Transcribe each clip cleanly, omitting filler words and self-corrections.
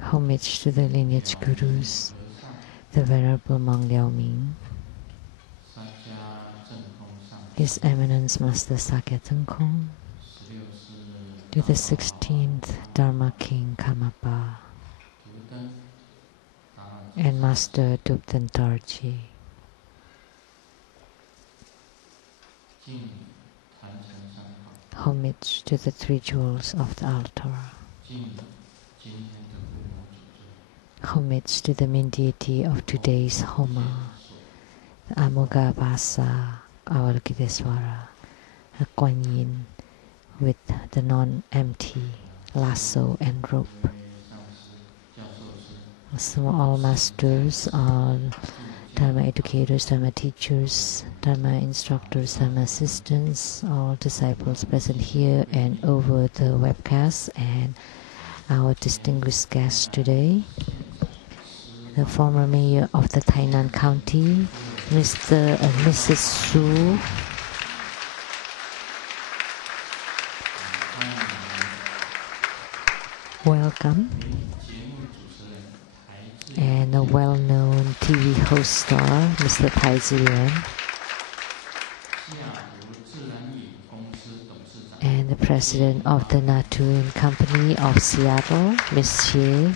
Homage to the lineage gurus, the Venerable Monk Liao Ming, His Eminence Master Sakya Tengkong, to the 16th Dharma King Karmapa, and Master Dupten Tarji. Homage to the three jewels of the altar. Homage to the main deity of today's Homa, the Amogabhasa Avalokitesvara, a Kuan Yin with the non-empty lasso and rope. So all masters, all Dharma educators, Dharma teachers, Dharma instructors, Dharma assistants, all disciples present here and over the webcast, and our distinguished guests today, the former mayor of the Tainan County, Mr. and Mrs. Su, welcome, and a well-known TV host star, Mr. Tai Lian, and the president of the Natuin Company of Seattle, Ms. Xie,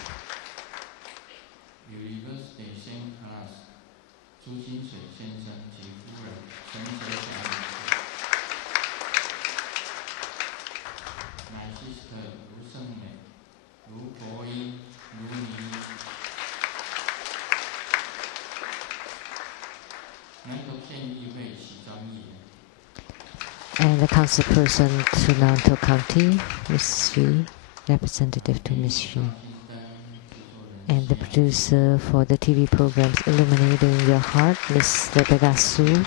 and the councilperson to Nantou County, Ms. Xu, representative to Ms. Xu, and the producer for the TV programs Illuminating Your Heart, Ms. Rebecca Su,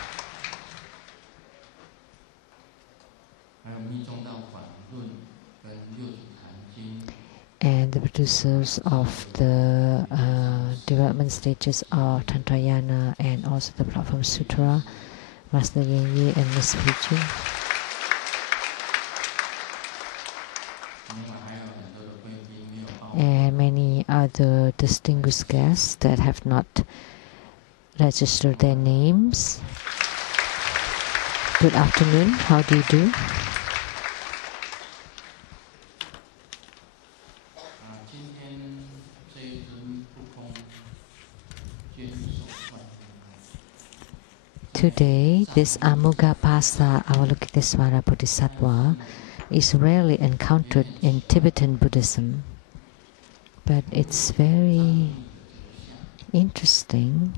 and the producers of the development stages of Tantrayana and also the Platform Sutra, Master Yen and Ms. Fiji. And many other distinguished guests that have not registered their names. Good afternoon, how do you do? Today, this Amogapasa Avalokitesvara Bodhisattva is rarely encountered in Tibetan Buddhism, but it's very interesting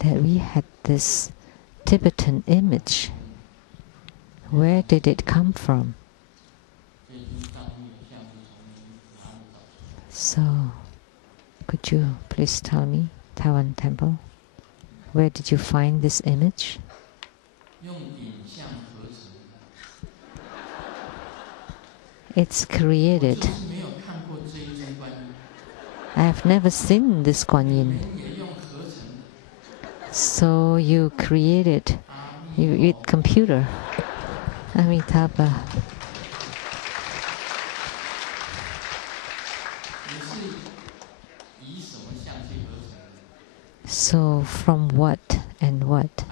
that we had this Tibetan image. Where did it come from? So, could you please tell me, Taiwan Temple? Where did you find this image? It's created. I have never seen this Kuan Yin. So you created with computer. Amitabha. So from what and what?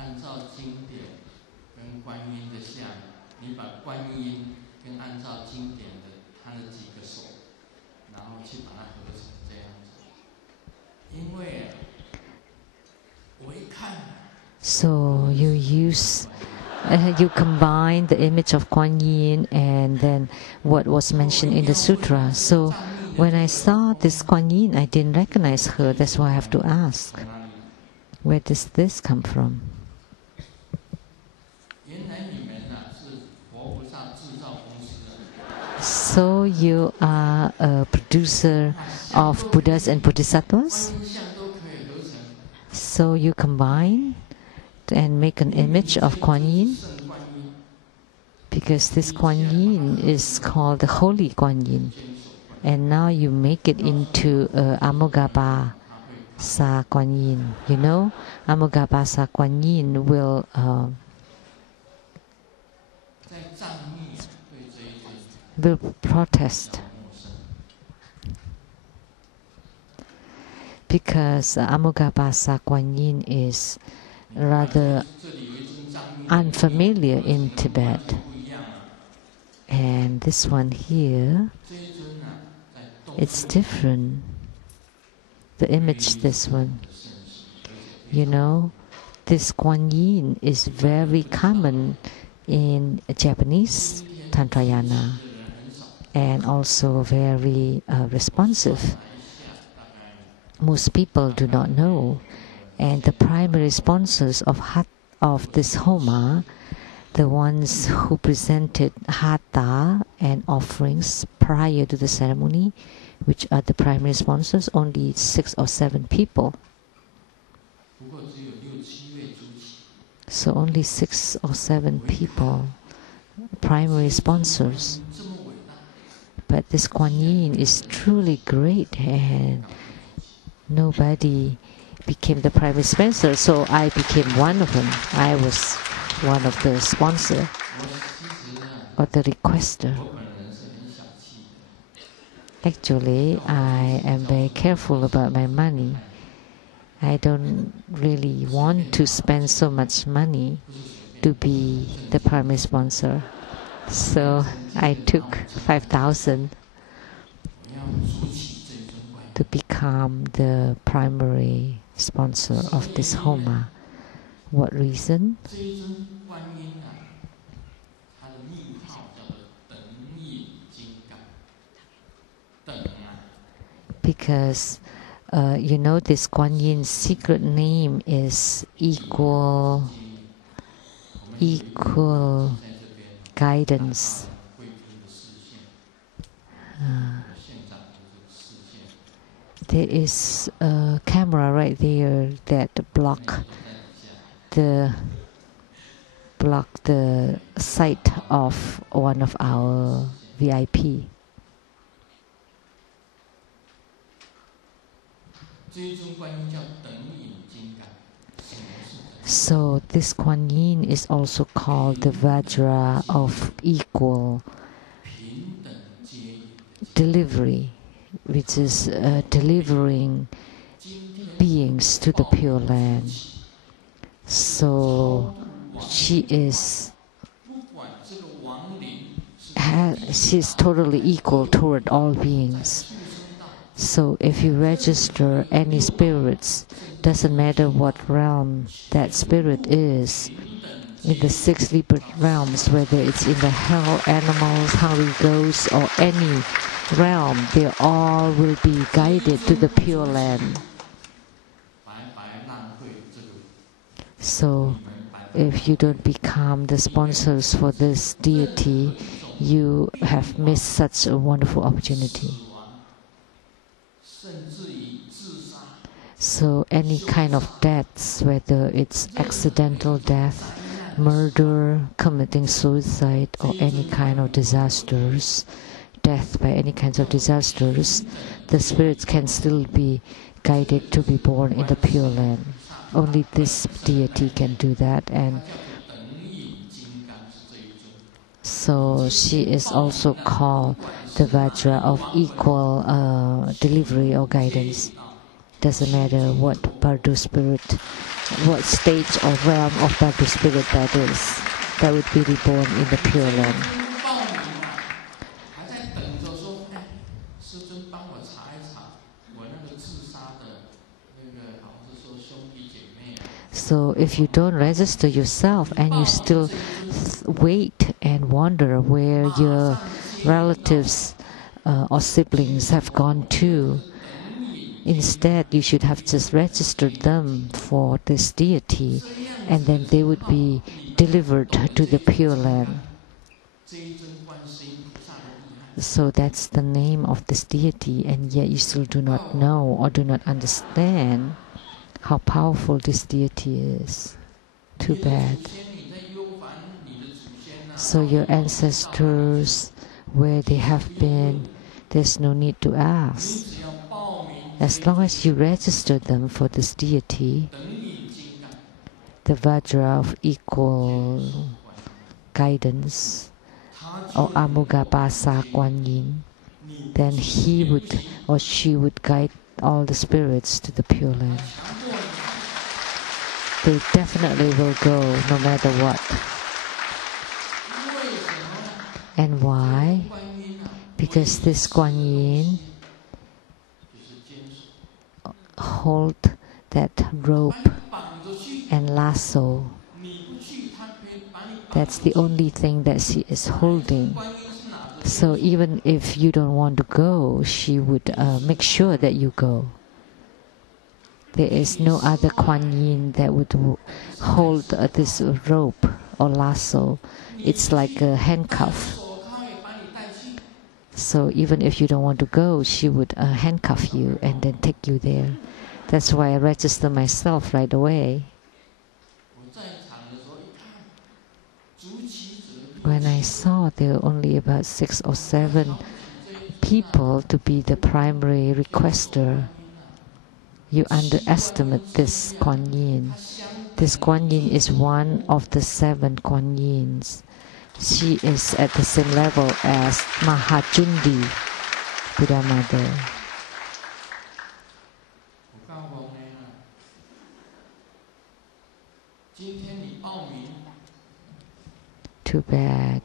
So you use, you combine the image of Kuan Yin and then what was mentioned in the sutra. So when I saw this Kuan Yin, I didn't recognize her. That's why I have to ask, where does this come from? So you are a producer of Buddhas and Bodhisattvas? So you combine and make an image of Kuan Yin? Because this Kuan Yin is called the Holy Kuan Yin. And now you make it into Amogapasa Kuan Yin. You know, Amogapasa Kuan Yin will will protest. Because Amugapasa Guan Yin is rather unfamiliar in Tibet. And this one here, it's different. The image, this one. You know, this Guan Yin is very common in Japanese Tantrayana and also very responsive. Most people do not know. And the primary sponsors of this Homa, the ones who presented Hatha and offerings prior to the ceremony, which are the primary sponsors, only 6 or 7 people. So only 6 or 7 people, primary sponsors. But this Guan Yin is truly great, and nobody became the primary sponsor, so I became one of them. I was one of the sponsor or the requester. Actually, I am very careful about my money. I don't really want to spend so much money to be the primary sponsor. So I took 5,000 to become the primary sponsor of this Homa. What reason? Because you know, this Guan Yin's secret name is equal guidance. There is a camera right there that block the sight of one of our VIP. So this Guan Yin is also called the Vajra of equal delivery, which is delivering beings to the Pure Land. So she's totally equal toward all beings. So if you register any spirits, doesn't matter what realm that spirit is, in the 6 liberal realms, whether it's in the hell, animals, hungry ghosts, or any realm, they all will be guided to the Pure Land. So if you don't become the sponsors for this deity, you have missed such a wonderful opportunity. So any kind of deaths, whether it's accidental death, murder, committing suicide, or any kind of disasters, death by any kinds of disasters, the spirits can still be guided to be born in the Pure Land. Only this deity can do that, and so she is also called the Vajra of equal delivery or guidance. Doesn't matter what Bardo spirit, what stage or realm of Bardo spirit that is, that would be reborn in the Pure Land. So if you don't register yourself and you still wait and wonder where your relatives or siblings have gone to, instead you should have just registered them for this deity, and then they would be delivered to the Pure Land. So that's the name of this deity, and yet you still do not know or do not understand how powerful this deity is. Too bad. So your ancestors, where they have been, there's no need to ask. As long as you register them for this deity, the Vajra of equal guidance, or Amugapasa Guan Yin, then he would or she would guide all the spirits to the Pure Land. They definitely will go no matter what. And why? Because this Guan Yin hold that rope and lasso. That's the only thing that she is holding. So even if you don't want to go, she would make sure that you go. There is no other Kuan Yin that would hold this rope or lasso. It's like a handcuff. So even if you don't want to go, she would handcuff you and then take you there. That's why I register myself right away. When I saw there were only about 6 or 7 people to be the primary requester, you underestimate this Kuan Yin. This Kuan Yin is one of the 7 Kuan Yins. She is at the same level as Mahachundi, Buddha Mother. Too bad.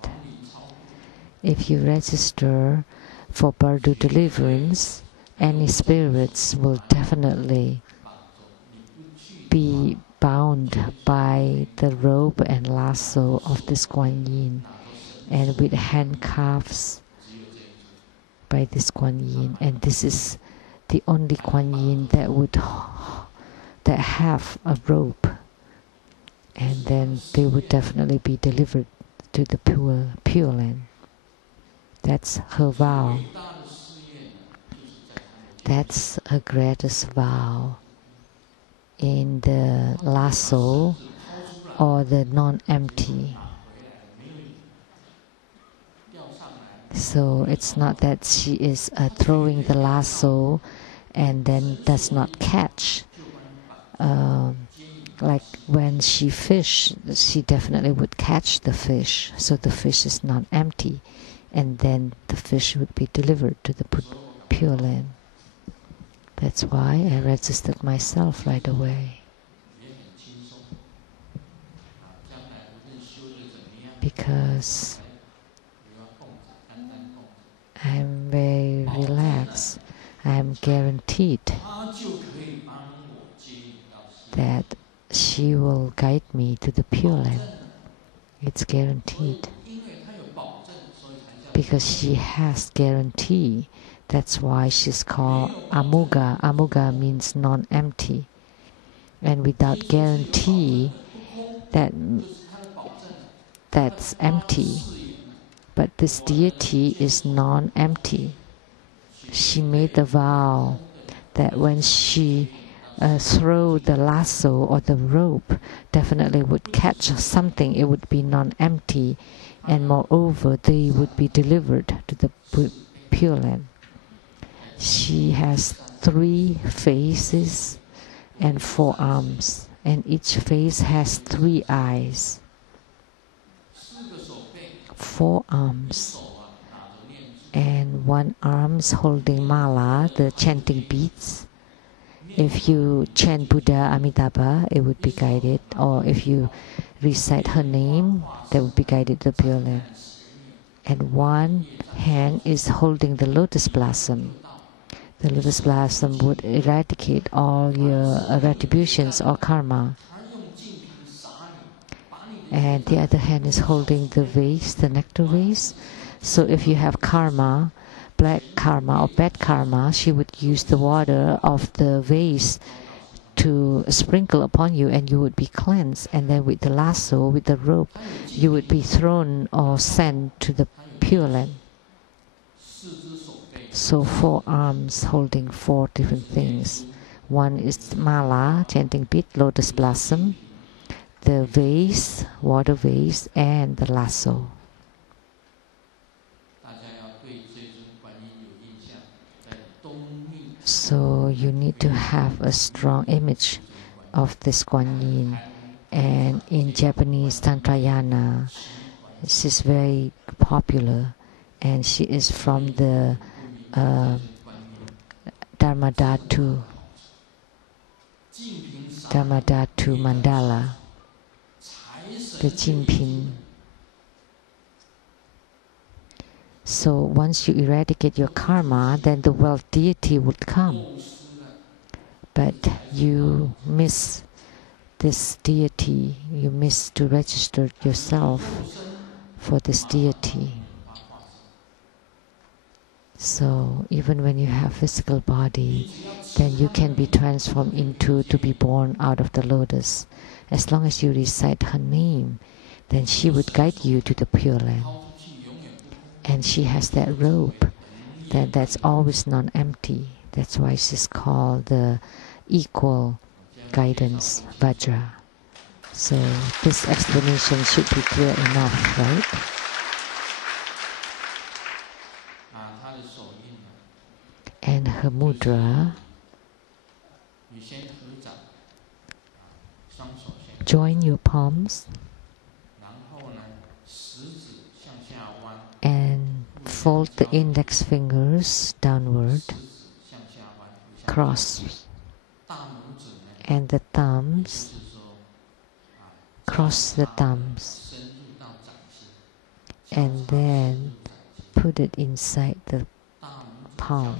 If you register for Bardo deliverance, any spirits will definitely be bound by the rope and lasso of this Kuan Yin and with handcuffs by this Kuan Yin. And this is the only Kuan Yin that have a rope, and then they would definitely be delivered to the Pure Land. That's her vow. That's her greatest vow in the lasso or the non-empty. So it's not that she is throwing the lasso and then does not catch. Like when she fish, she definitely would catch the fish. So the fish is not empty, and then the fish would be delivered to the Pure Land. That's why I registered myself right away. Because I'm very relaxed. I'm guaranteed that she will guide me to the Pure Land. It's guaranteed. Because she has guarantee. That's why she's called Amuga. Amuga means non-empty. And without guarantee, that's empty. But this deity is non-empty. She made the vow that when she throw the lasso or the rope, definitely would catch something. It would be non-empty, and moreover, they would be delivered to the Pure Land. She has 3 faces and 4 arms, and each face has 3 eyes. 4 arms, and 1 arm is holding mala, the chanting beads. If you chant Buddha Amitabha, it would be guided, or if you recite her name, that would be guided to the Pure Land. And 1 hand is holding the lotus blossom. The lotus blossom would eradicate all your retributions or karma. And the other hand is holding the vase, the nectar vase. So if you have karma, black karma or bad karma, she would use the water of the vase to sprinkle upon you, and you would be cleansed. And then with the lasso, with the rope, you would be thrown or sent to the Pure Land. So 4 arms holding 4 different things. 1 is mala, chanting bead, lotus blossom, the vase, water vase, and the lasso. So you need to have a strong image of this Kuan Yin. And in Japanese Tantrayana, She's very popular, and she is from the Dharma Dhatu mandala, the Jinping. So once you eradicate your karma, then the wealth deity would come. But you miss this deity, you miss to register yourself for this deity. So even when you have physical body, then you can be transformed into to be born out of the lotus. As long as you recite her name, then she would guide you to the Pure Land. And she has that robe that's always non-empty. That's why she's called the equal guidance Vajra. So this explanation should be clear enough, right? And her mudra, join your palms and fold the index fingers downward, cross, and the thumbs, cross the thumbs, and then put it inside the palm.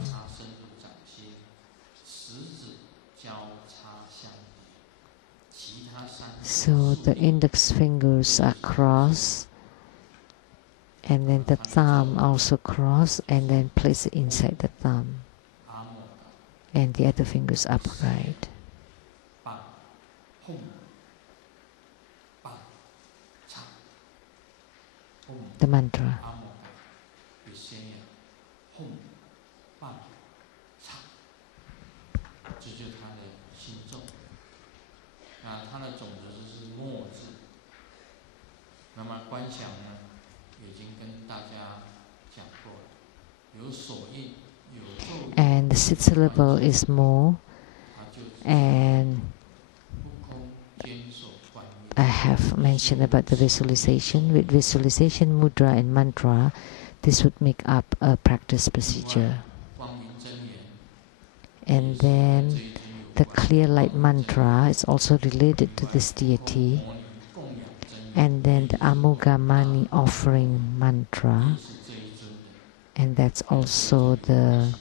So the index fingers are crossed, and then the thumb also cross, and then place it inside the thumb, and the other fingers upright. The mantra. And the sixth syllable is mo, and I have mentioned about the visualization. With visualization, mudra and mantra, this would make up a practice procedure. And then the clear light mantra is also related to this deity. And then the Amugamani offering mantra, and that's also the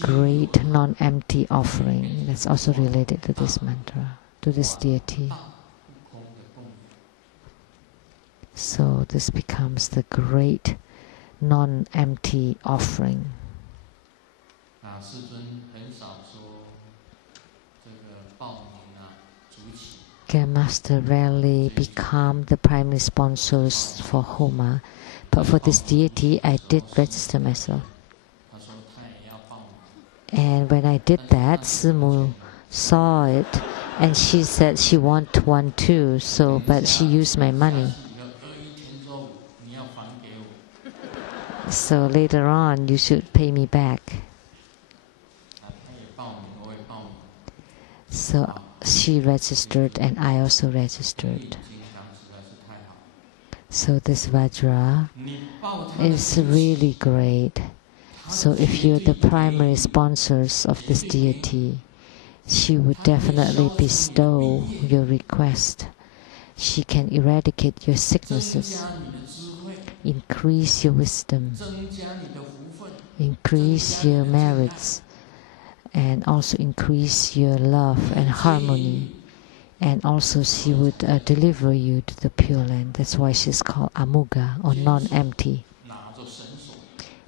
great non-empty offering. That's also related to this mantra, to this deity. So this becomes the great non-empty offering. Game Master rarely become the primary sponsors for Homa, but for this deity I did register myself. And when I did that, Simu saw it, and she said she want one too. So, but she used my money. So later on, you should pay me back. So she registered, and I also registered. So this Vajra is really great. So if you're the primary sponsors of this deity, she would definitely bestow your request. She can eradicate your sicknesses, increase your wisdom, increase your merits, and also increase your love and harmony. And also she would deliver you to the Pure Land. That's why she's called Amuga, or non-empty.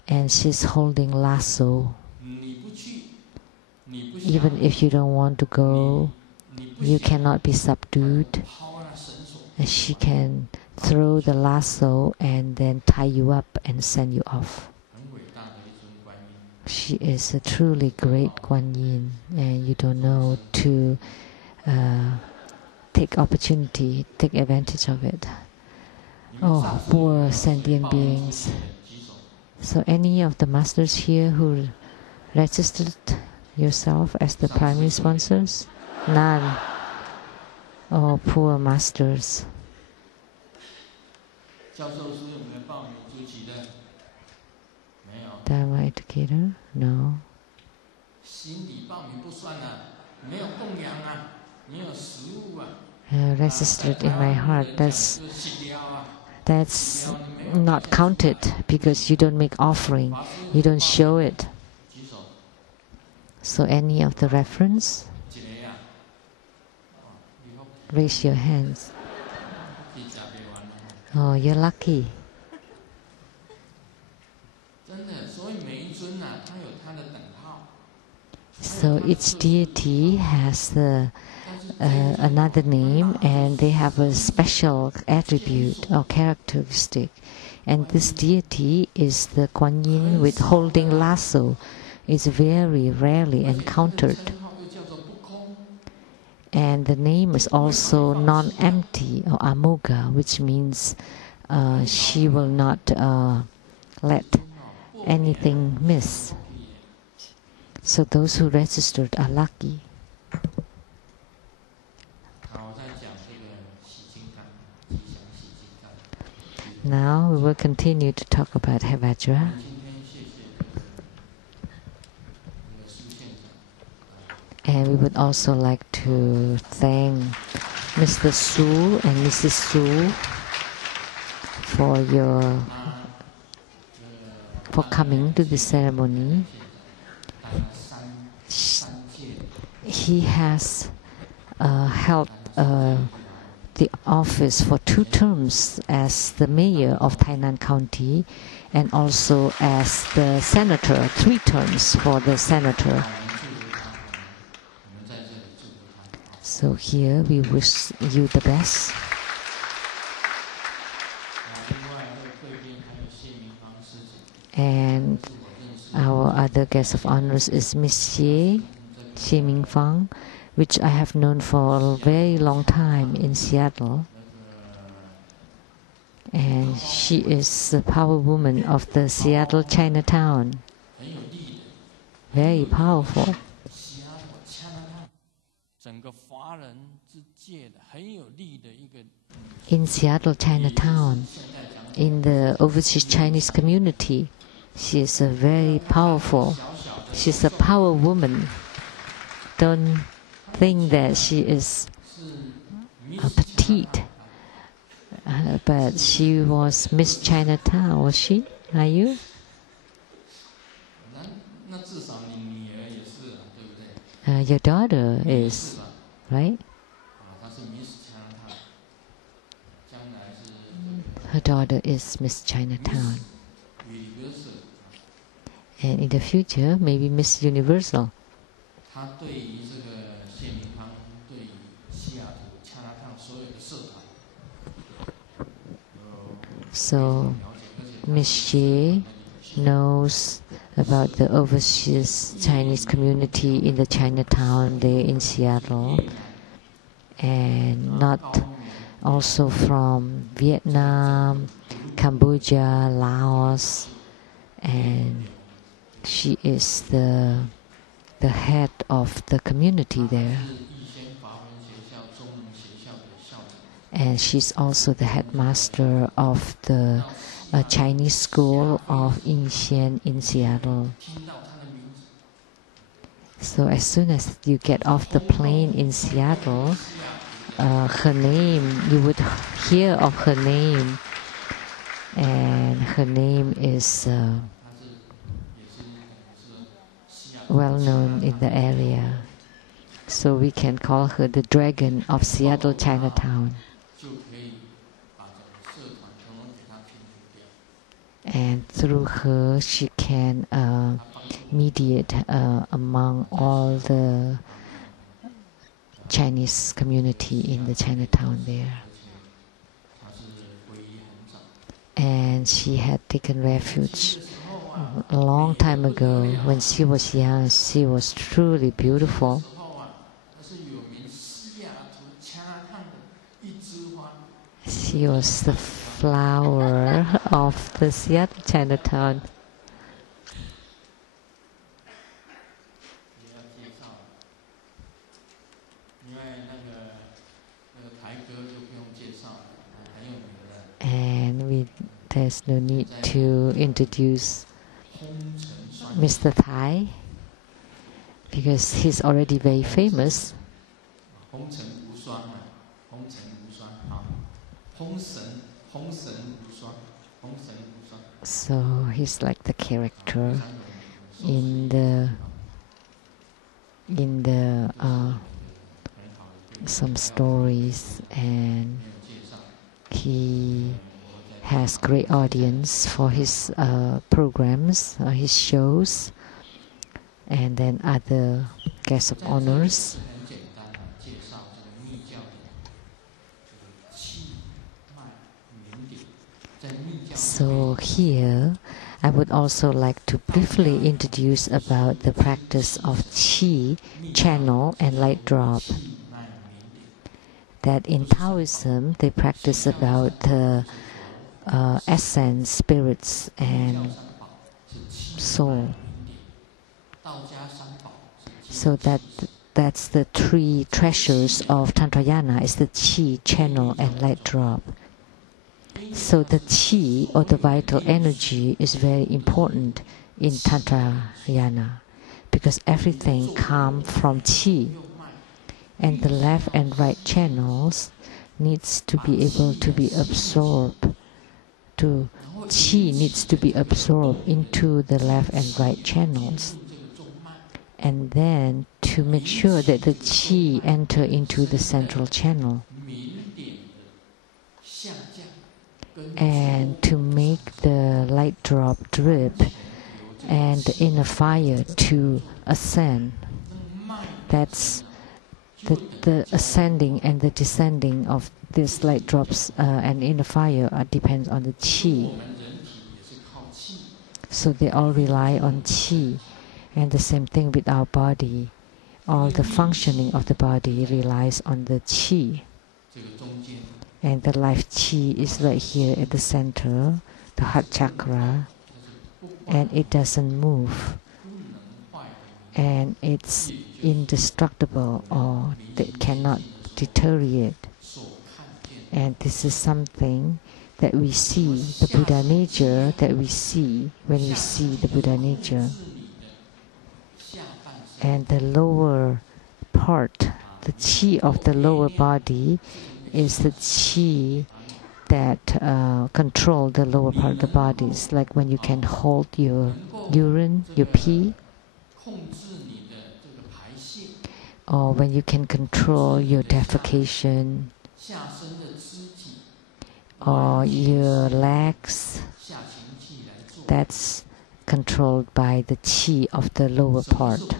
And she's holding lasso. Even if you don't want to go, you cannot be subdued. And she can throw the lasso and then tie you up and send you off. She is a truly great Guan Yin, and you don't know to take opportunity, take advantage of it. Oh, poor sentient beings. So any of the masters here who registered yourself as the primary sponsors? None. Oh, poor masters. Dharma educator? No. Registered in my heart. That's not counted because you don't make offering, you don't show it. So any of the reference? Raise your hands. Oh, you're lucky. So each deity has another name, and they have a special attribute or characteristic. And this deity is the Kuan Yin with holding lasso. It's very rarely encountered. And the name is also non-empty or amoga, which means she will not let anything miss. So those who registered are lucky. Now we will continue to talk about Hevajra. And we would also like to thank Mr. Su and Mrs. Su for coming to the ceremony. He has held the office for 2 terms as the mayor of Tainan County and also as the senator, 3 terms for the senator. So here we wish you the best. And our other guest of honors is Miss Xie Mingfang, which I have known for a very long time in Seattle. And she is the power woman of the Seattle Chinatown. Very powerful. In Seattle Chinatown, in the overseas Chinese community, she is a very powerful. She's a power woman. Don't think that she is petite, but she was Miss Chinatown, was she? Are you? Your daughter is, right? Her daughter is Miss Chinatown. And in the future, maybe Miss Universal. So, Miss Xie knows about the overseas Chinese community in the Chinatown there in Seattle, and not also from Vietnam, Cambodia, Laos, and she is the head of the community there. And she's also the headmaster of the Chinese school of Yinxian in Seattle. So as soon as you get off the plane in Seattle, her name, you would hear of her name, and her name is well known in the area. So we can call her the Dragon of Seattle Chinatown. And through her, she can mediate among all the Chinese community in the Chinatown there. And she had taken refuge a long time ago. When she was young, she was truly beautiful. She was the flower of the Seattle Chinatown. And we there's no need to introduce Mr. Thai because he's already very famous. So he's like the character in the some stories, and he has great audience for his programs, his shows, and then other guests of honors. So here, I would also like to briefly introduce about the practice of Qi, channel, and light drop. That in Taoism, they practice about the essence, spirits, and soul. So that's the three treasures of Tantrayana, is the Qi, channel, and light drop. So the Qi, or the vital energy, is very important in Tantrayana because everything comes from Qi, and the left and right channels needs to be able to be absorbed. Qi needs to be absorbed into the left and right channels, and then to make sure that the Qi enter into the central channel, and to make the light drop drip and the inner fire to ascend. That's the ascending and the descending of these light drops and inner fire depends on the Qi. So they all rely on Qi, and the same thing with our body. All the functioning of the body relies on the Qi. And the life Qi is right here at the center, the heart chakra, and it doesn't move. And it's indestructible, or it cannot deteriorate. And this is something that we see, the Buddha nature that we see when we see the Buddha nature. And the lower part, the Qi of the lower body, is the Qi that control the lower part of the body. It's like when you can hold your urine, your pee, or when you can control your defecation, or your legs. That's controlled by the Qi of the lower part.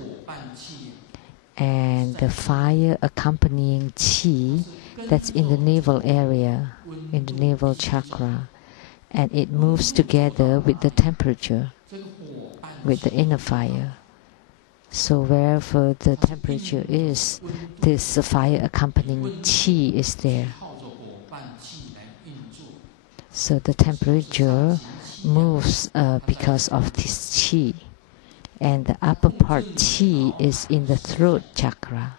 And the fire accompanying Qi, that's in the navel area, in the navel chakra, and it moves together with the temperature, with the inner fire. So wherever the temperature is, this fire accompanying Qi is there. So the temperature moves because of this Qi. And the upper part Qi is in the throat chakra.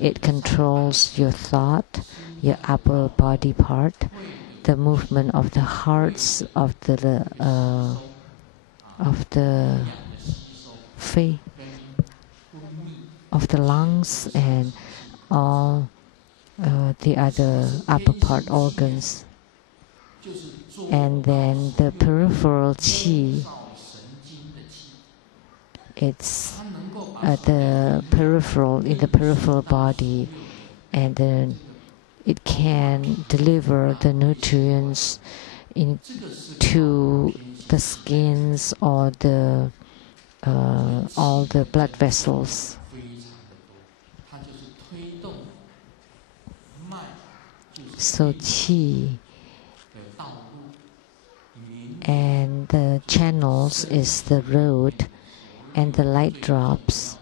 It controls your thought, your upper body part, the movement of the hearts, of the face, of the lungs, and all the other upper part organs. And then the peripheral Qi, it's the peripheral, in the peripheral body, and then it can deliver the nutrients into the skins or the all the blood vessels. So Qi and the channels is the road, and the light drops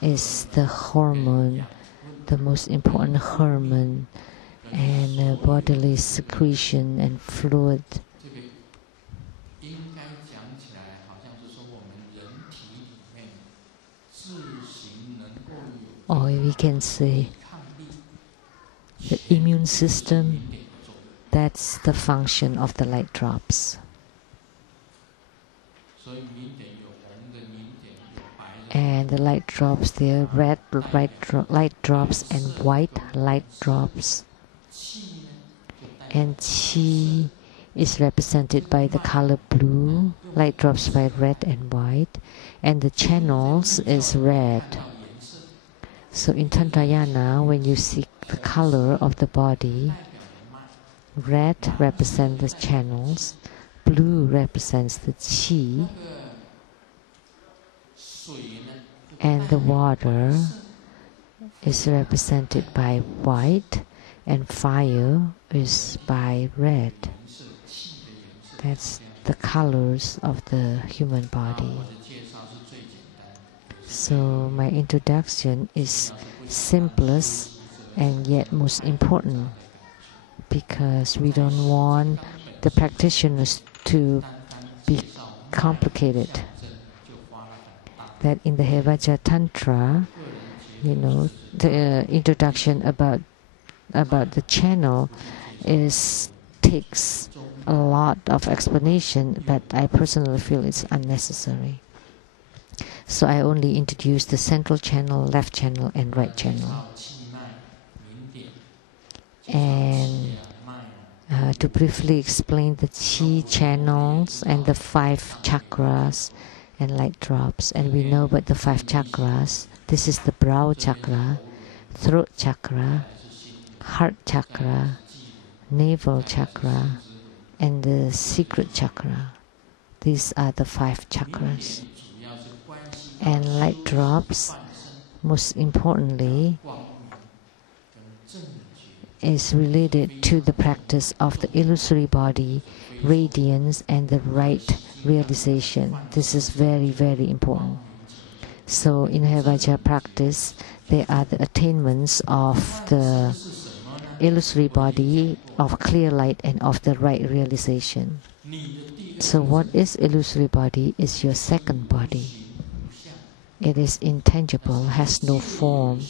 is the hormone, the most important hormone, and bodily secretion and fluid. Or we can say the immune system That's the function of the light drops. And the light drops, there are red light drops and white light drops. And Qi is represented by the color blue, light drops by red and white, and the channels is red. So in Tantrayana, when you see the color of the body, red represents the channels, blue represents the Qi, and the water is represented by white, and fire is by red. That's the colors of the human body. So my introduction is simplest and yet most important, because we don't want the practitioners to be complicated. That in the Hevajra Tantra, the introduction about the channel takes a lot of explanation, but I personally feel it's unnecessary. So I only introduce the central channel, left channel, and right channel. And to briefly explain the Qi channels and the 5 chakras and light drops. And we know about the 5 chakras. This is the brow chakra, throat chakra, heart chakra, navel chakra, and the secret chakra. These are the 5 chakras. And light drops, most importantly, is related to the practice of the illusory body, radiance, and the right realization. This is very, very important. So in Hevajra practice, there are the attainments of the illusory body, of clear light, and of the right realization. So what is illusory body? Is your second body. It is intangible, has no form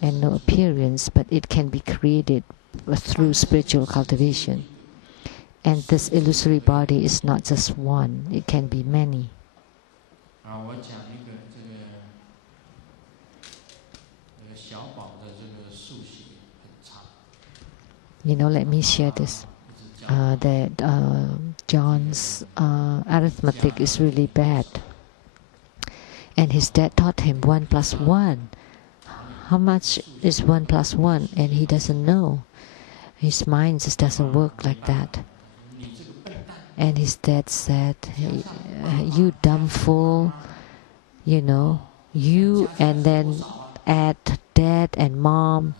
and no appearance, but it can be created through spiritual cultivation. And this illusory body is not just one, it can be many. Let me share this. John's arithmetic is really bad. And his dad taught him 1 plus 1. How much is 1 plus 1? And he doesn't know. His mind just doesn't work like that. And his dad said, you dumb fool, you and then add dad and mom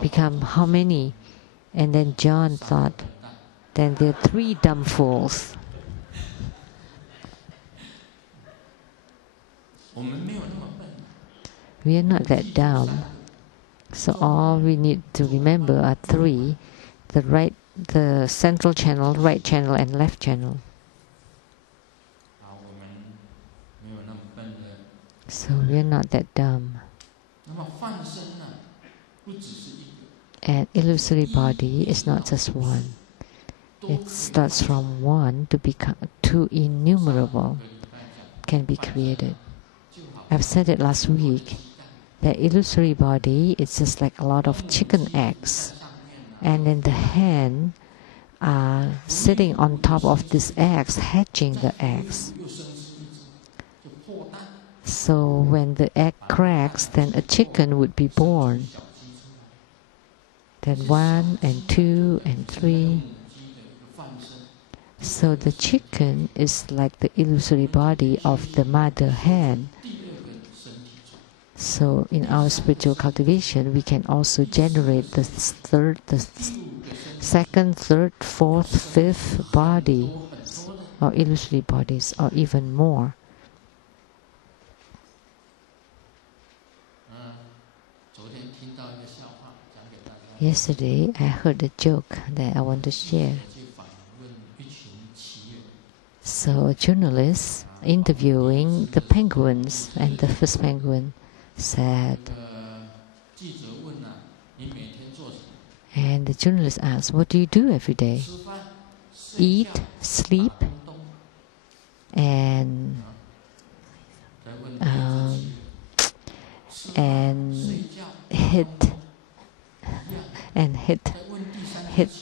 become how many? And then John thought, then there are 3 dumb fools. We are not that dumb. So all we need to remember are 3: the central channel, right channel, and left channel. So we are not that dumb. And illusory body is not just one. It starts from one to become two innumerable, can be created. I've said it last week, that illusory body is just like a lot of chicken eggs. And then the hen are sitting on top of these eggs, hatching the eggs. So when the egg cracks, then a chicken would be born. Then 1 and 2 and 3. So the chicken is like the illusory body of the mother hen. So in our spiritual cultivation, we can also generate the second, third, fourth, fifth body, or illusory bodies, or even more. Yesterday, I heard a joke that I want to share. So a journalist interviewing the penguins, and the first penguin said, And the journalist asks, what do you do every day? Eat, sleep, and hit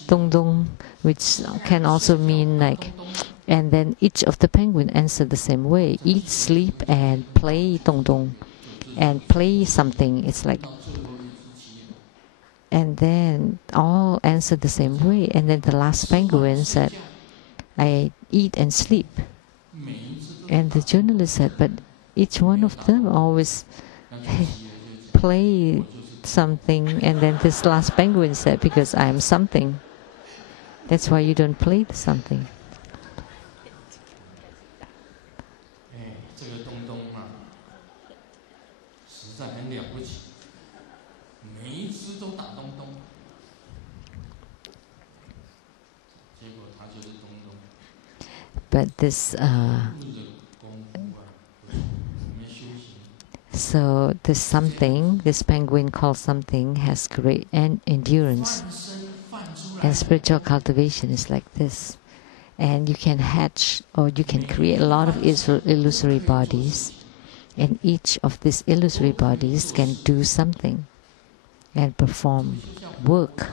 dong dong, which can also mean like, and then each of the penguin answer the same way: eat, sleep, and play dong dong, and play something. It's like, and then all answered the same way. And then the last penguin said, I eat and sleep. And the journalist said, but each one of them always play something. And then this last penguin said, because I am something. That's why you don't play the something. But this, so this something, this penguin called something, has great endurance. And spiritual cultivation is like this. And you can hatch or you can create a lot of illusory bodies. And each of these illusory bodies can do something and perform work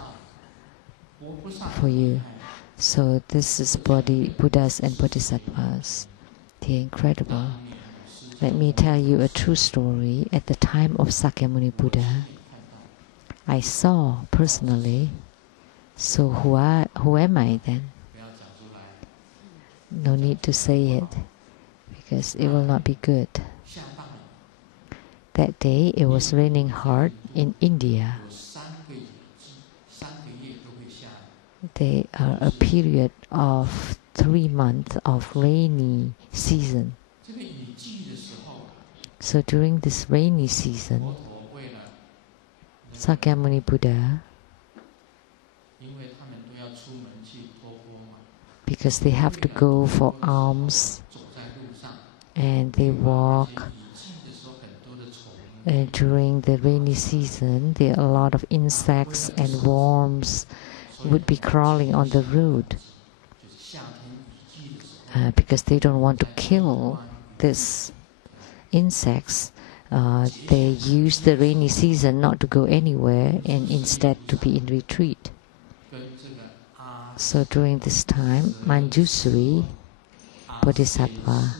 for you. So this is Buddhas and Bodhisattvas. They're incredible. Let me tell you a true story. At the time of Sakyamuni Buddha, I saw personally. So who am I then? No need to say it, because it will not be good. That day it was raining hard in India. They are a period of 3 months of rainy season. So during this rainy season, Sakyamuni Buddha, because they have to go for alms and they walk, and during the rainy season there are a lot of insects and worms would be crawling on the road, because they don't want to kill these insects. They use the rainy season not to go anywhere and instead to be in retreat. So during this time, Manjusri Bodhisattva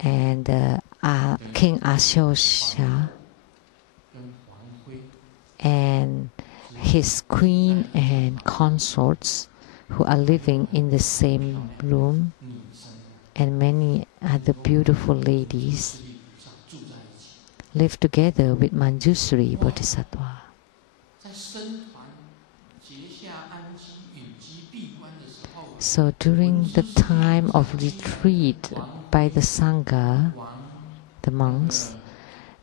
and King Ashosha and his queen and consorts, who are living in the same room, and many other beautiful ladies, live together with Manjusri Bodhisattva. So during the time of retreat by the Sangha, the monks,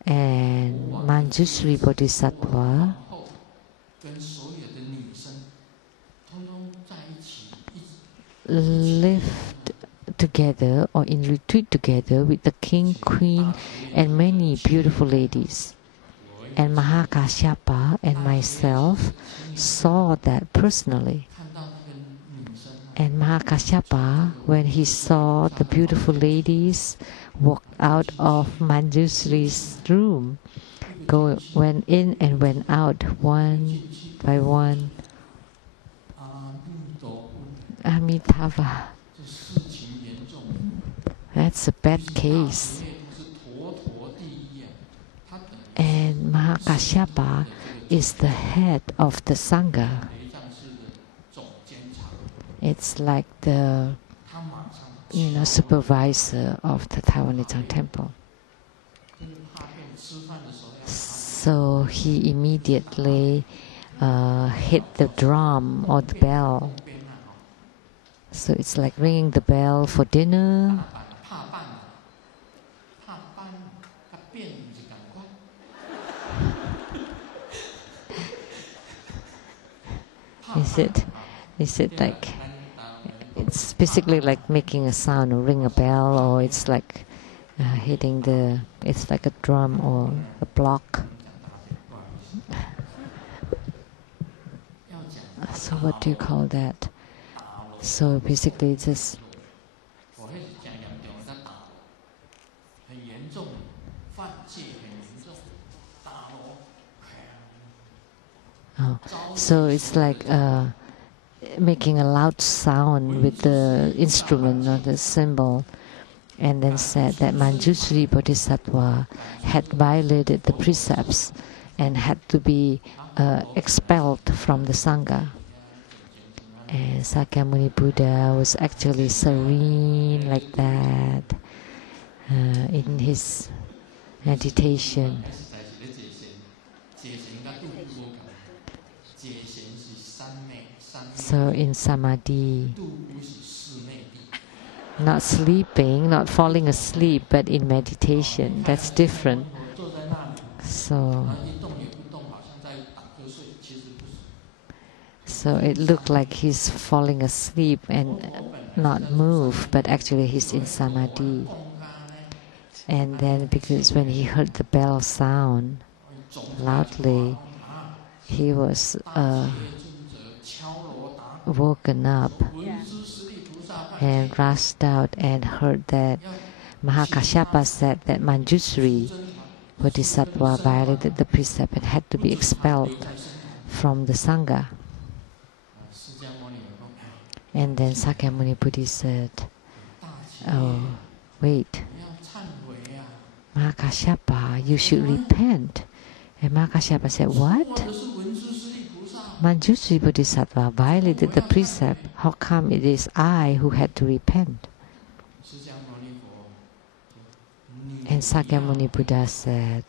and Manjusri Bodhisattva lived together or in retreat together with the king, queen, and many beautiful ladies. And Mahakashyapa and myself saw that personally. And Mahakashyapa, when he saw the beautiful ladies walk out of Manjusri's room, went in and went out one by one. Amitabha. That's a bad case. And Mahakashyapa is the head of the Sangha. It's like the supervisor of the Taiwanese temple. So he immediately hit the drum or the bell. So it's like ringing the bell for dinner. Is it like, it's basically like making a sound or ring a bell, or it's like hitting it's like a drum or a block. So what do you call that? So basically this. Oh, so it's like making a loud sound with the instrument or the cymbal, and then said that Manjushri Bodhisattva had violated the precepts and had to be expelled from the Sangha. And Sakyamuni Buddha was actually serene like that in his meditation. So in samadhi, not sleeping, not falling asleep, but in meditation, that's different. So it looked like he's falling asleep and not move, but actually he's in samadhi. And then because when he heard the bell sound loudly, he was woken up and rushed out and heard that Mahakashyapa said that Manjushri Bodhisattva violated the precept and had to be expelled from the Sangha. And then Sakyamuni Buddha said, "Oh, wait, Mahakashyapa, you should repent." And Mahakashyapa said, "What? Manjushri Bodhisattva violated the precept. How come it is I who had to repent?" And Sakyamuni Buddha said,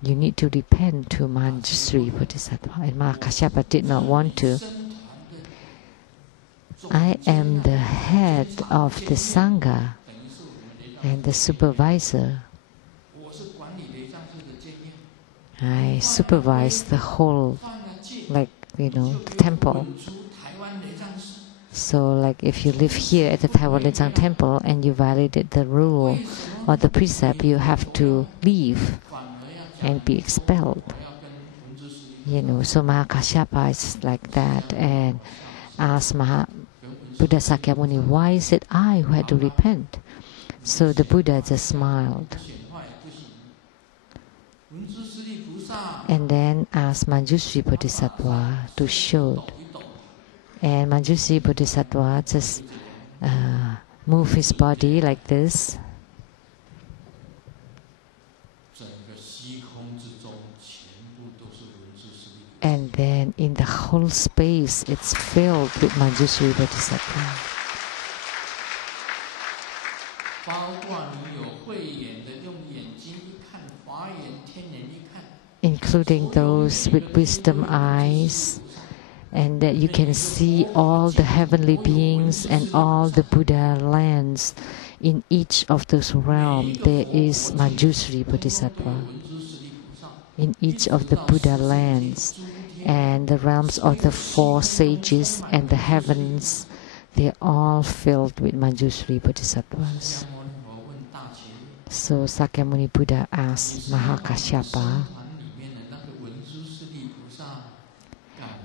"You need to repent to Manjushri Bodhisattva." And Mahakashyapa did not want to. "I am the head of the Sangha and the supervisor. I supervise the whole, the temple. So like if you live here at the Taiwan Lechang temple and you violated the rule or the precept, you have to leave and be expelled. So Mahakashyapa is like that and asked Buddha Sakyamuni, "Why is it I who had to repent?" So the Buddha just smiled. And then asked Manjushri Bodhisattva to show. And Manjushri Bodhisattva just moved his body like this. And then in the whole space, it's filled with Manjushri Bodhisattva. Including those with wisdom eyes, and that you can see all the heavenly beings and all the Buddha lands. In each of those realms, there is Manjushri Bodhisattva. In each of the Buddha lands, and the realms of the four sages and the heavens, they are all filled with Manjushri Bodhisattvas. So Sakyamuni Buddha asked Mahakashyapa,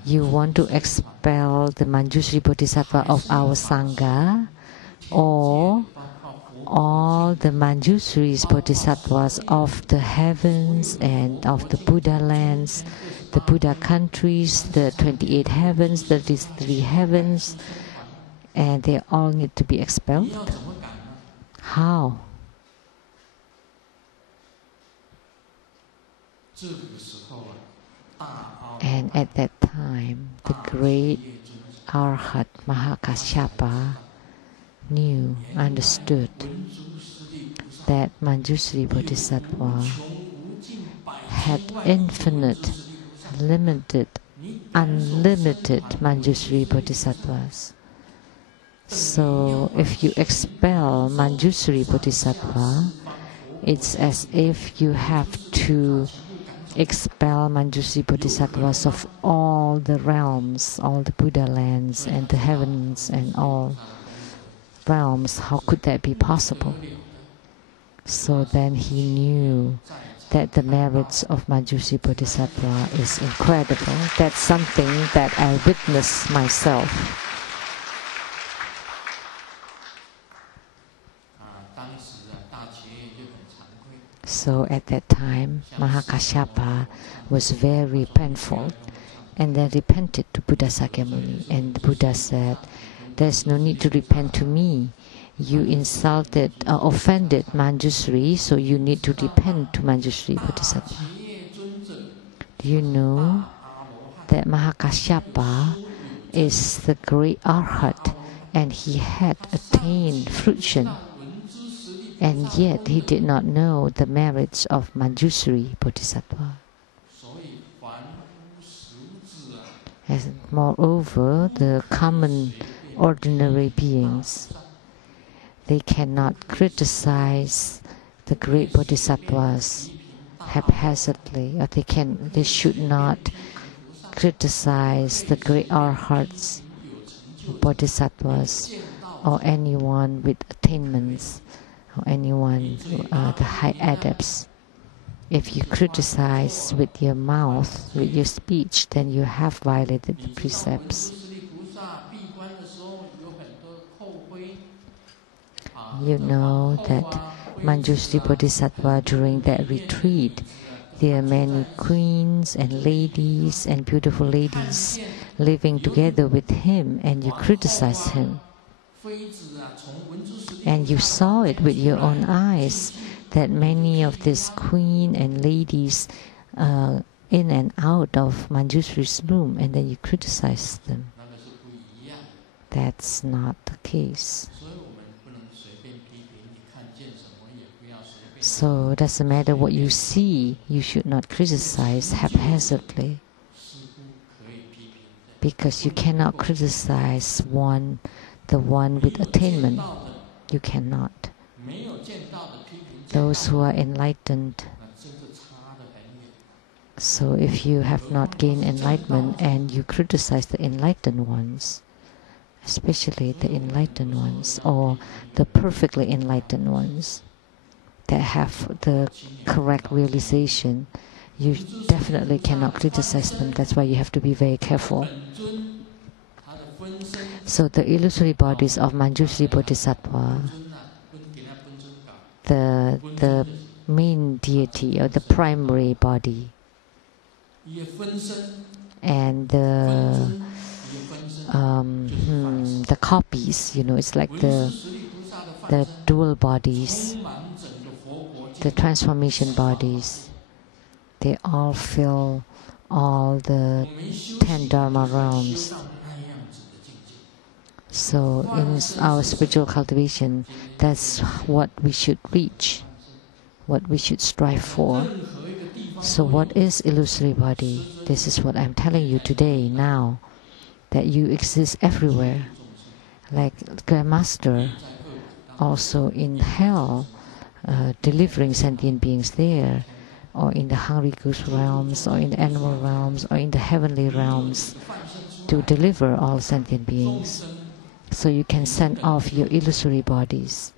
"You want to expel the Manjushri Bodhisattva of our Sangha, or all the Manjushri Bodhisattvas of the heavens and of the Buddha lands, the Buddha countries, the 28 heavens, the 33 heavens, and they all need to be expelled? How?" And at that time, the great Arhat Mahakashyapa knew, understood that Manjushri Bodhisattva had infinite, limited, unlimited Manjushri Bodhisattvas. So if you expel Manjushri Bodhisattva, it's as if you have to expel Manjushri Bodhisattvas of all the realms, all the Buddha lands and the heavens and all realms. How could that be possible? So then he knew that the merits of Manjushri Bodhisattva is incredible. That's something that I witnessed myself. So at that time, Mahakashyapa was very painful, and then repented to Buddha Sakyamuni. And the Buddha said, "There's no need to repent to me. You insulted, offended Manjushri, so you need to repent to Manjushri Bodhisattva." Do you know that Mahakashyapa is the great arhat, and he had attained fruition, and yet he did not know the merits of Manjushri Bodhisattva. As moreover, the common ordinary beings, they cannot criticize the great bodhisattvas haphazardly, or they should not criticize the great arhats, bodhisattvas, or anyone with attainments, or anyone, the high adepts. If you criticize with your mouth, with your speech, then you have violated the precepts. You know that Manjushri Bodhisattva, during that retreat, there are many queens and ladies and beautiful ladies living together with him, and you criticize him. And you saw it with your own eyes, that many of these queen and ladies in and out of Manjushri's room, and then you criticize them. That's not the case. So it doesn't matter what you see, you should not criticize haphazardly, because you cannot criticize the one with attainment. You cannot. Those who are enlightened. So if you have not gained enlightenment and you criticize the enlightened ones, especially the enlightened ones or the perfectly enlightened ones that have the correct realization, you definitely cannot criticize them. That's why you have to be very careful. So the illusory bodies of Manjushri Bodhisattva, the main deity or the primary body, and the copies, it's like the dual bodies, the transformation bodies, they all fill all the 10 Dharma realms. So in our spiritual cultivation, that's what we should reach, what we should strive for. So what is illusory body? This is what I'm telling you today, now, that you exist everywhere. Like Grandmaster, also in hell, delivering sentient beings there, or in the hungry goose realms, or in the animal realms, or in the heavenly realms, to deliver all sentient beings. So you can send off your illusory bodies,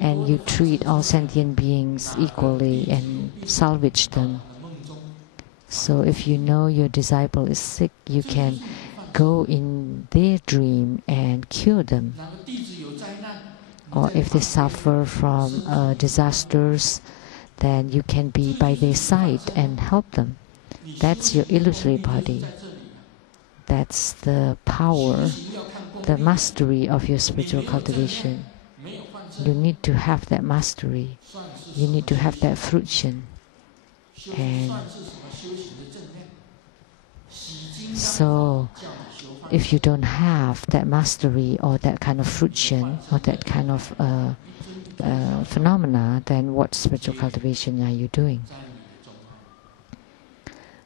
and you treat all sentient beings equally and salvage them. So if you know your disciple is sick, you can go in their dream and cure them. Or if they suffer from disasters, then you can be by their side and help them. That's your illusory body. That's the power, the mastery of your spiritual cultivation. You need to have that mastery. You need to have that fruition. And so, if you don't have that mastery or that kind of fruition or that kind of phenomena, then what spiritual cultivation are you doing?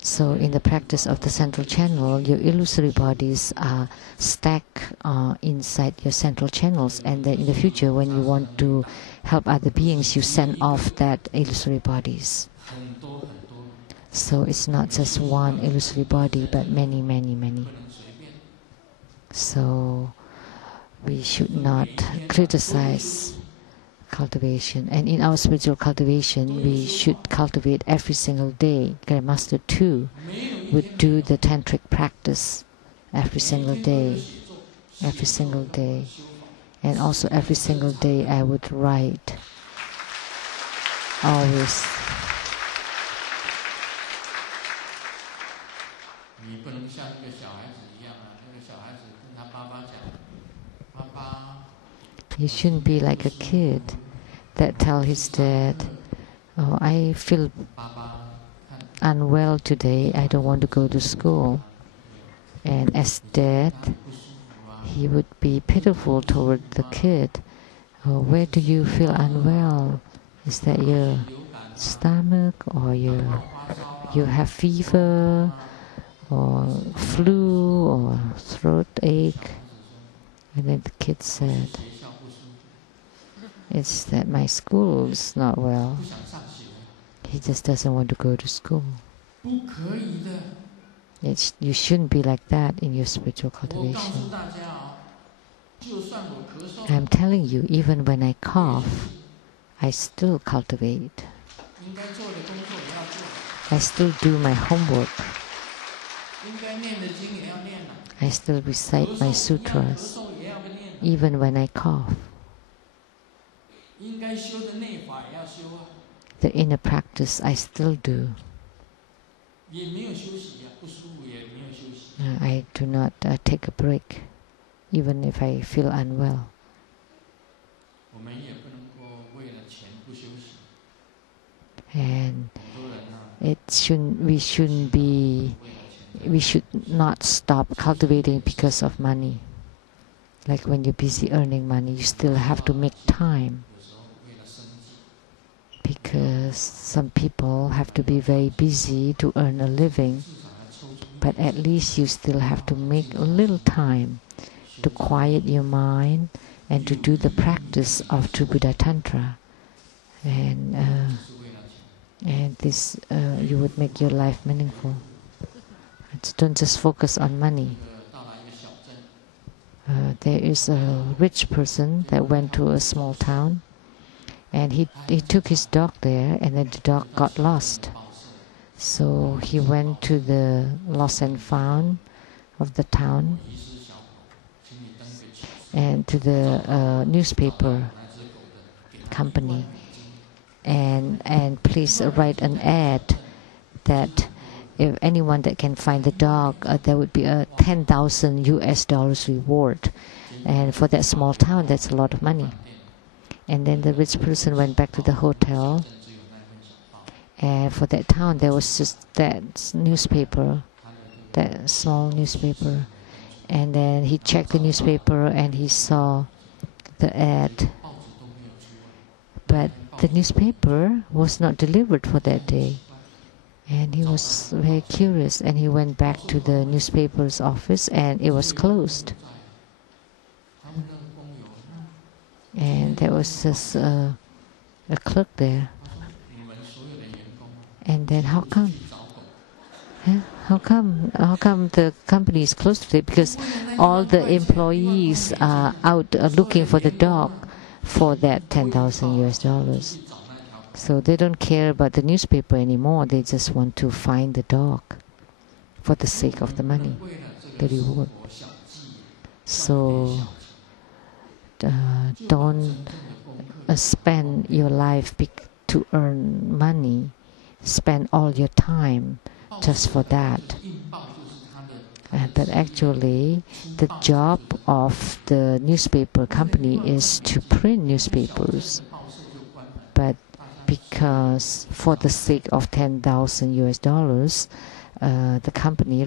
So in the practice of the central channel, your illusory bodies are stacked inside your central channels, and then in the future, when you want to help other beings, you send off that illusory bodies. So it's not just one illusory body, but many, many, many. So we should not criticize cultivation. And in our spiritual cultivation, we should cultivate every single day. Grandmaster too would do the tantric practice every single day. And also every single day I would write. Always. You shouldn't be like a kid that tell his dad, "Oh, I feel unwell today. I don't want to go to school." And as dad, he would be pitiful toward the kid. "Oh, where do you feel unwell? Is that your stomach, or you have fever, or flu, or throat ache?" And then the kid said, "It's that my school is not well. He just doesn't want to go to school." You shouldn't be like that in your spiritual cultivation. I'm telling you, even when I cough, I still cultivate. I still do my homework. I still recite my sutras, even when I cough. The inner practice I still do. I do not take a break, even if I feel unwell. And we should not stop cultivating because of money. Like when you're busy earning money, you still have to make time. Because some people have to be very busy to earn a living, but at least you still have to make a little time to quiet your mind and to do the practice of True Buddha Tantra. And this you would make your life meaningful. Don't just focus on money. There is a rich person that went to a small town, and he took his dog there, and then the dog got lost. So he went to the lost and found of the town and to the newspaper company, and please write an ad that if anyone that can find the dog, there would be a $10,000 reward, and for that small town, that's a lot of money. And then the rich person went back to the hotel, and for that town there was just that newspaper, that small newspaper. And then he checked the newspaper and he saw the ad, but the newspaper was not delivered for that day. And he was very curious, and he went back to the newspaper's office, and it was closed. And there was just a clerk there. And then how come? How come the company is closed today? Because all the employees are out looking for the dog for that $10,000. So they don't care about the newspaper anymore. They just want to find the dog for the sake of the money, the reward. So don't spend your life to earn money. Spend all your time just for that. But actually, the job of the newspaper company is to print newspapers. But because for the sake of $10,000, the company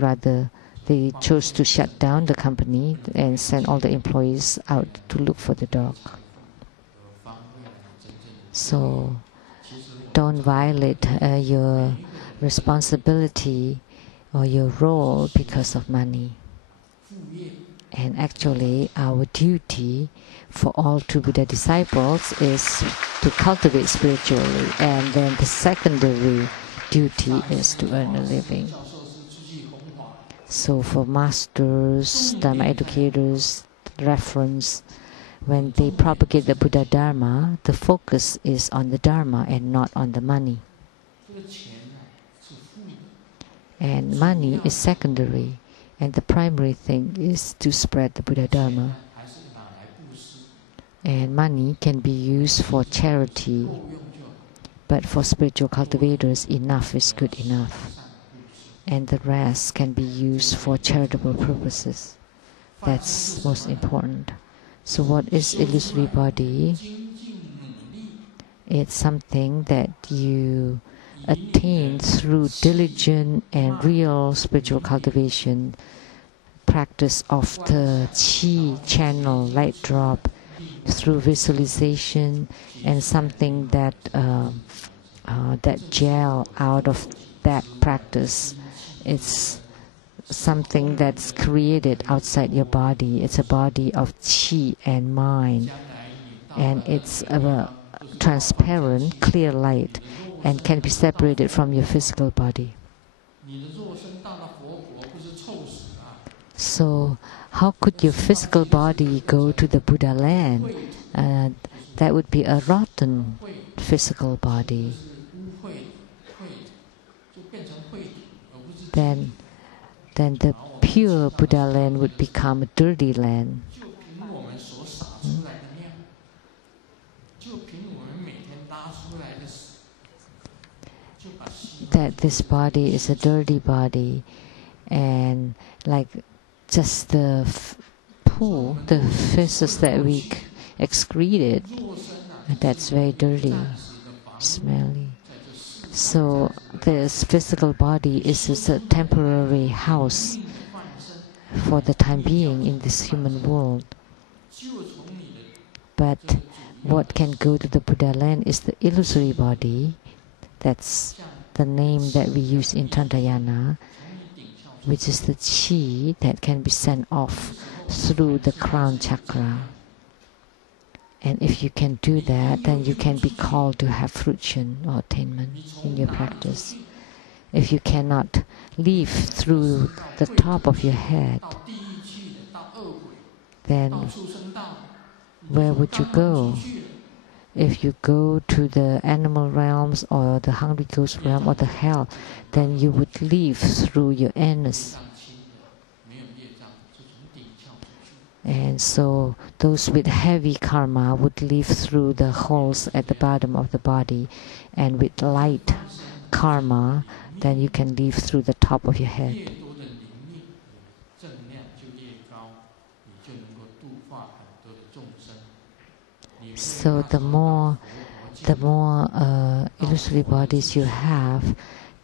they chose to shut down the company and send all the employees out to look for the dog. So don't violate your responsibility or your role because of money. And actually, our duty for all True Buddha disciples is to cultivate spiritually, and then the secondary duty is to earn a living. So for masters, Dharma educators, reference, when they propagate the Buddha Dharma, the focus is on the Dharma and not on the money. And money is secondary, and the primary thing is to spread the Buddha Dharma. And money can be used for charity, but for spiritual cultivators, enough is good enough. And the rest can be used for charitable purposes. That's most important. So what is illusory body? It's something that you attain through diligent and real spiritual cultivation, practice of the Qi channel, light drop, through visualization, and something that that gel out of that practice. It's something that's created outside your body. It's a body of Qi and mind, and it's a transparent, clear light, and can be separated from your physical body. So, how could your physical body go to the Buddha land? That would be a rotten physical body. Then the pure Buddha land would become a dirty land. That this body is a dirty body, and like just the poo, the feces that we excreted, that's very dirty, smelly. So this physical body is just a temporary house for the time being in this human world. But what can go to the Buddha land is the illusory body. That's the name that we use in Tantra, which is the Qi that can be sent off through the crown chakra. And if you can do that, then you can be called to have fruition or attainment in your practice. If you cannot live through the top of your head, then where would you go? If you go to the animal realms or the hungry ghost realm or the hell, then you would live through your anus. And so those with heavy karma would live through the holes at the bottom of the body, and with light karma, then you can live through the top of your head. So the more illusory bodies you have,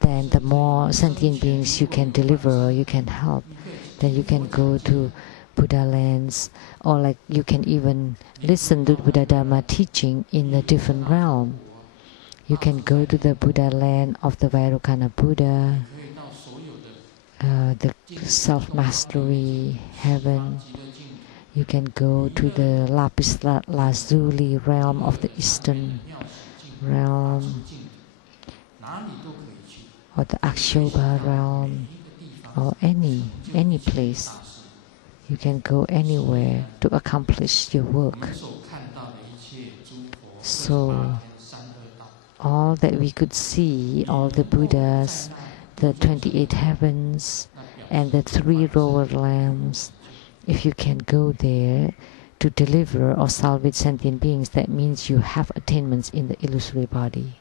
then the more sentient beings you can deliver, you can help. Then you can go to Buddha lands, or like you can even listen to Buddha Dharma teaching in a different realm. You can go to the Buddha land of the Vairocana Buddha, the self-mastery heaven. You can go to the Lapis Lazuli realm of the Eastern realm, or the Akshobha realm, or any place. You can go anywhere to accomplish your work. So all that we could see, all the Buddhas, the 28 heavens, and the 3 lower realms, if you can go there to deliver or salvage sentient beings, that means you have attainments in the illusory body.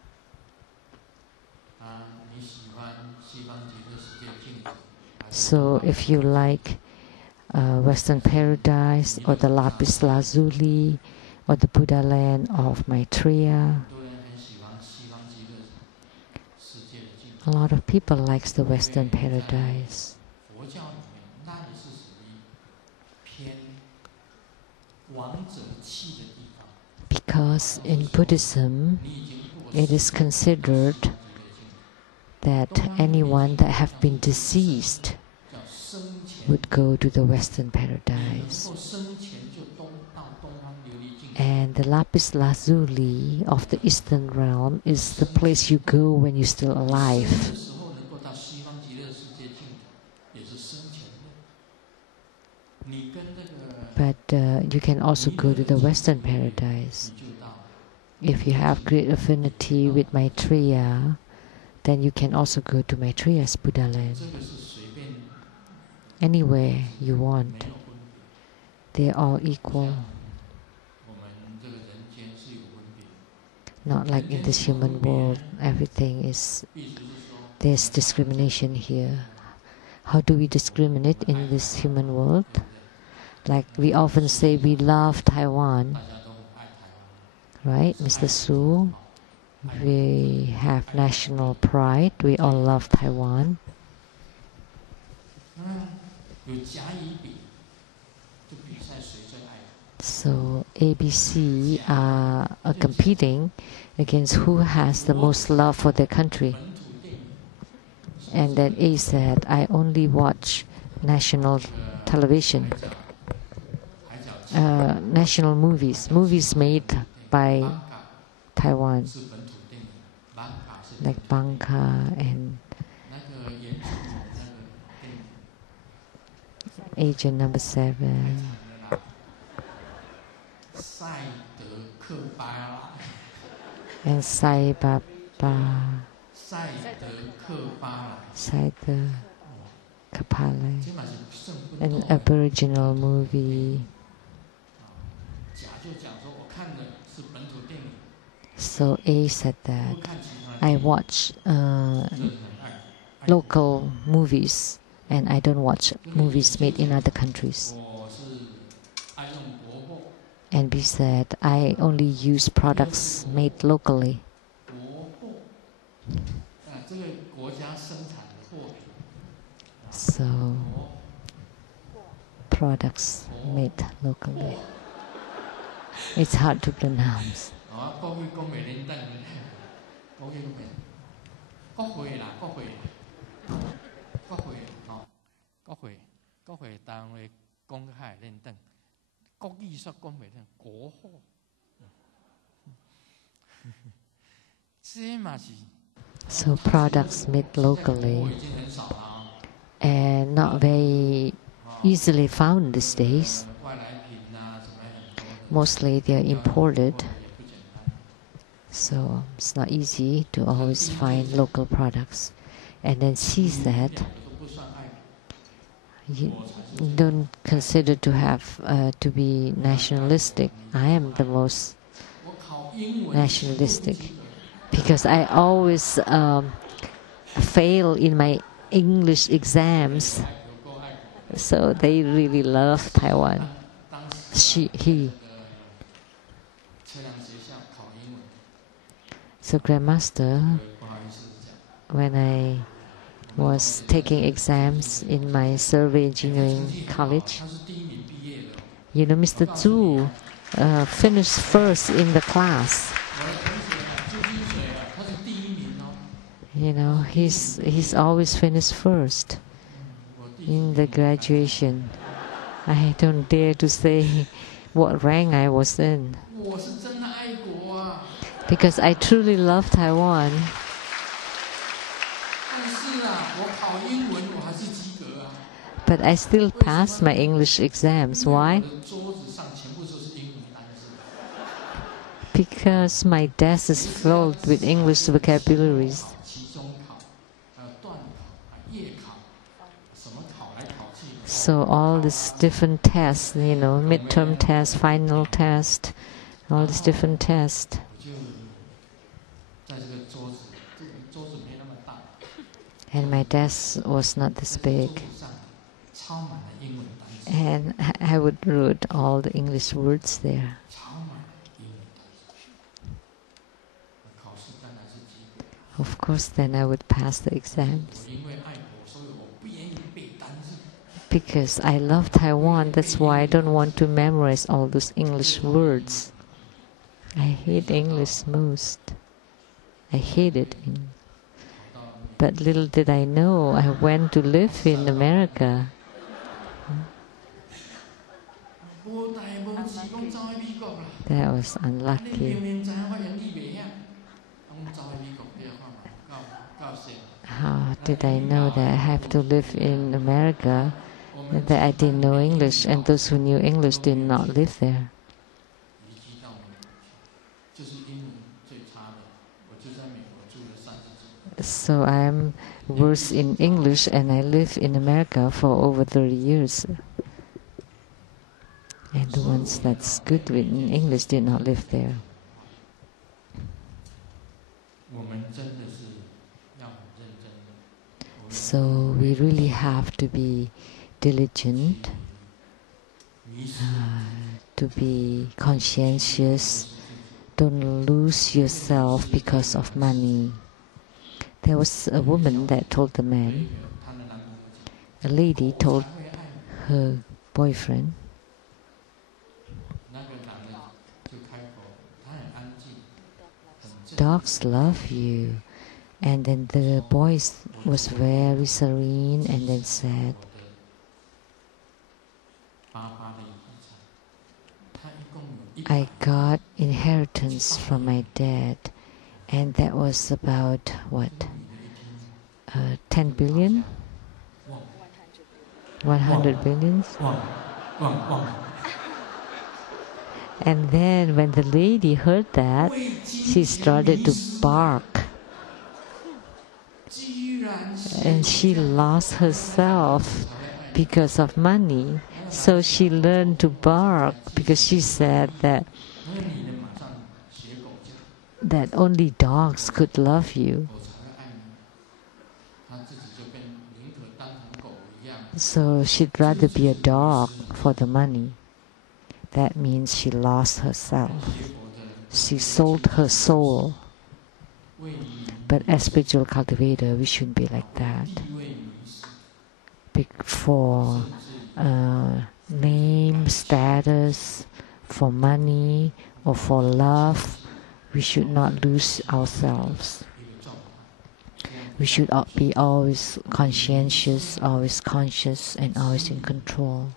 So if you like Western Paradise, or the Lapis Lazuli, or the Buddha land of Maitreya, a lot of people likes the Western Paradise. Because in Buddhism, it is considered that anyone that have been deceased would go to the Western Paradise. And the Lapis Lazuli of the Eastern realm is the place you go when you're still alive. But you can also go to the Western paradise. If you have great affinity with Maitreya, then you can also go to Maitreya's Buddha land. Anywhere you want. They're all equal. Not like in this human world, everything is, there's discrimination here. How do we discriminate in this human world? Like we often say we love Taiwan, right, Mr. Su? We have national pride, we all love Taiwan. So ABC are competing against who has the most love for their country. And then A said, I only watch national television, national movies made by Taiwan, like Bangka and Agent Number 7. And Sai Baba, Sai the Kapale, an Aboriginal movie. So A said that I watch local movies and I don't watch movies made in other countries. And B said, I only use products made locally. So, products made locally. It's hard to pronounce. So products made locally and not very easily found these days. Mostly they are imported, so it's not easy to always find local products. And then C said, you don't consider to have to be nationalistic. I am the most nationalistic because I always fail in my English exams. So they really love Taiwan. He. So Grandmaster, when I was taking exams in my survey engineering college, you know, Mr. Zhu finished first in the class. You know, he's always finished first in the graduation. I don't dare to say what rank I was in, because I truly love Taiwan. But I still passed my English exams. Why? Because my desk is filled with English vocabularies. So all these different tests, you know, midterm test, final test, all these different tests. And my desk was not this big. And I would write all the English words there. Of course, then I would pass the exams. Because I love Taiwan, that's why I don't want to memorize all those English words. I hate English most. I hate it. But little did I know, I went to live in America. That was unlucky. How did I know that I have to live in America that I didn't know English, and those who knew English did not live there. So I'm worse in English, and I lived in America for over 30 years. And the ones that's good in English did not live there. So we really have to be diligent, to be conscientious. Don't lose yourself because of money. There was a woman that told the man, a lady told her boyfriend, dogs love you. And then the boy was very serene and then said, I got inheritance from my dad, and that was about what, 10 billion? 100 billions? And then when the lady heard that, she started to bark. And she lost herself because of money. So she learned to bark because she said that only dogs could love you. So she'd rather be a dog for the money. That means she lost herself. She sold her soul. But as spiritual cultivator, we shouldn't be like that. For name, status, for money, or for love, we should not lose ourselves. We should be always conscientious, always conscious, and always in control.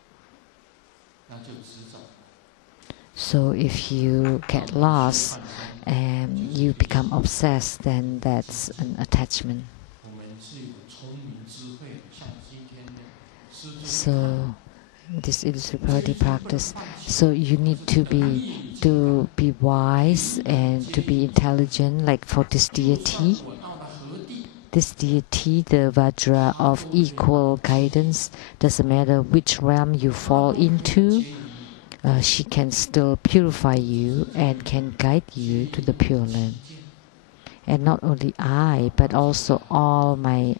So if you get lost and you become obsessed, then that's an attachment. So this is illustrative practice. So you need to be wise and to be intelligent, like for this deity. This deity, the Vajra of equal guidance, doesn't matter which realm you fall into, she can still purify you and can guide you to the Pure Land. And not only I, but also all my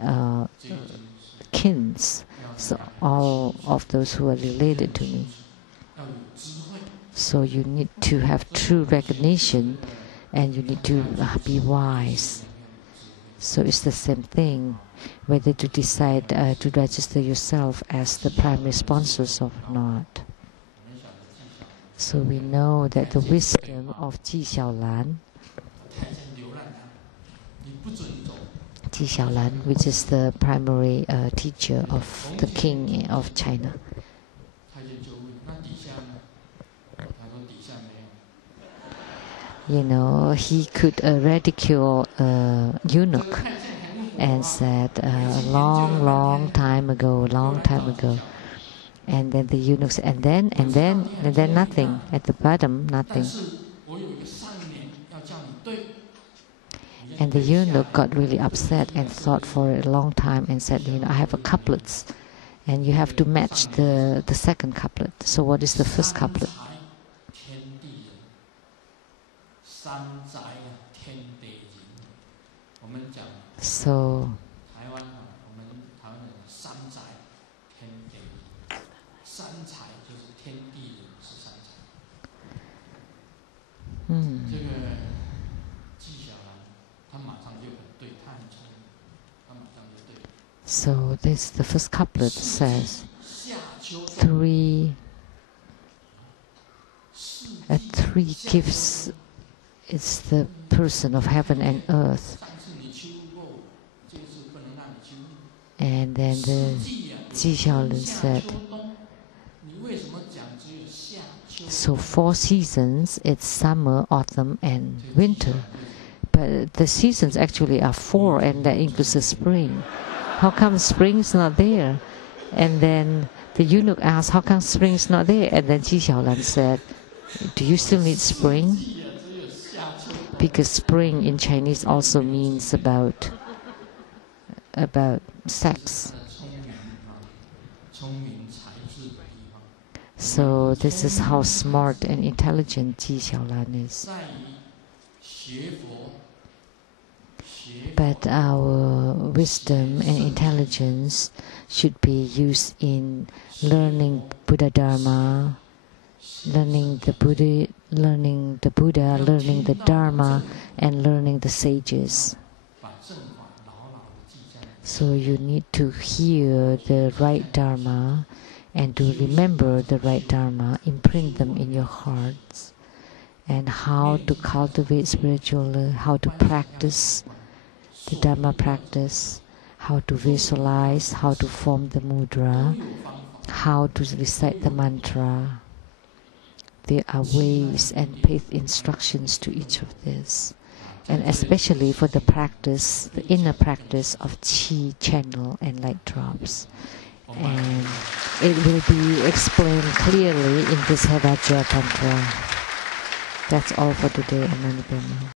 kins, so all of those who are related to me. So you need to have true recognition, and you need to be wise. So it's the same thing, whether to decide to register yourself as the primary sponsors or not. So we know that the wisdom of Ji Xiaolan, which is the primary teacher of the king of China. You know, he could ridicule a eunuch and said, long time ago. And then the eunuch said, and then nothing. At the bottom, nothing. And the eunuch got really upset and thought for a long time and said, I have a couplets, and you have to match the second couplet. So what is the first couplet? So So this the first couplet says three gifts. It's the person of heaven and earth. And then the Ji Xiaolan said, so 4 seasons, it's summer, autumn, and winter. But the seasons actually are 4, and that includes the spring. How come spring's not there? And then The eunuch asked, "How come spring's not there?" And then Ji Xiaolan said, "Do you still need spring?" Because spring in Chinese also means about sex. So this is how smart and intelligent Ji Xiaolan is. But our wisdom and intelligence should be used in learning Buddha Dharma, learning the Buddha, learning the Dharma, and learning the sages. So you need to hear the right Dharma and to remember the right Dharma, imprint them in your hearts, and how to cultivate spiritually, how to practice the Dharma practice, how to visualize, how to form the mudra, how to recite the mantra. There are ways and path instructions to each of this. And especially for the practice, the inner practice of Qi channel and light drops. And it will be explained clearly in this Hevajra Tantra. That's all for today, Ananda.